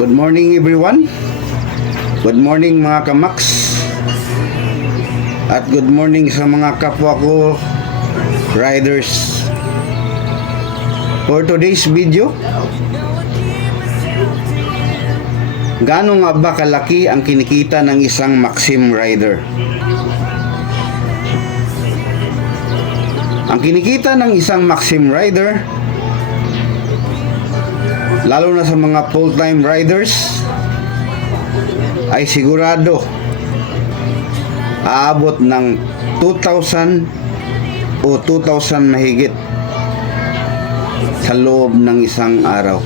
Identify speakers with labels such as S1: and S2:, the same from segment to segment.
S1: Good morning everyone. Good morning mga kamaks. At good morning sa mga kapwa ko riders. For today's video, gaano nga ba kalaki ang kinikita ng isang Maxim rider? Ang kinikita ng isang Maxim rider lalo na sa mga full-time riders ay sigurado aabot ng 2,000 o 2,000 mahigit sa loob ng isang araw.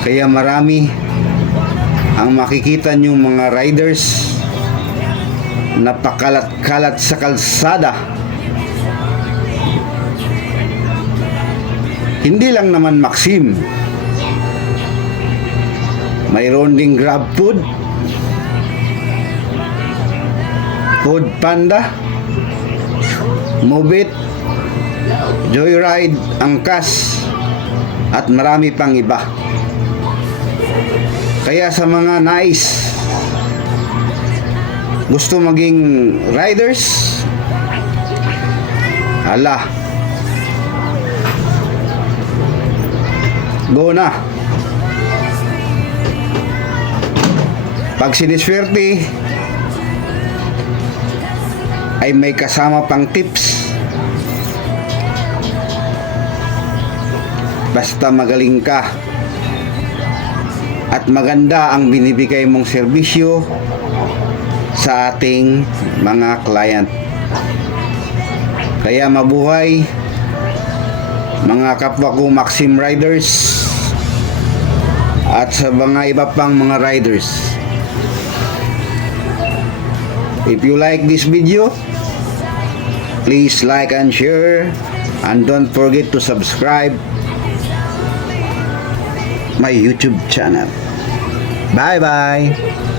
S1: Kaya marami ang makikita nyo mga riders napakalat-kalat sa kalsada Hindi lang naman Maxim. Mayroon ding Grab Food, Food Panda, Mobit, Joyride, Angkas, at marami pang iba. Kaya sa mga nais gusto maging riders, ala, Go na. Pag siniswerte ay may kasama pang tips. Basta magaling ka at maganda ang binibigay mong serbisyo sa ating mga client. Kaya mabuhay mga kapwa ko Maxim Riders at sa mga iba pang mga riders. If you like this video, please like and share and don't forget to subscribe my YouTube channel. Bye bye.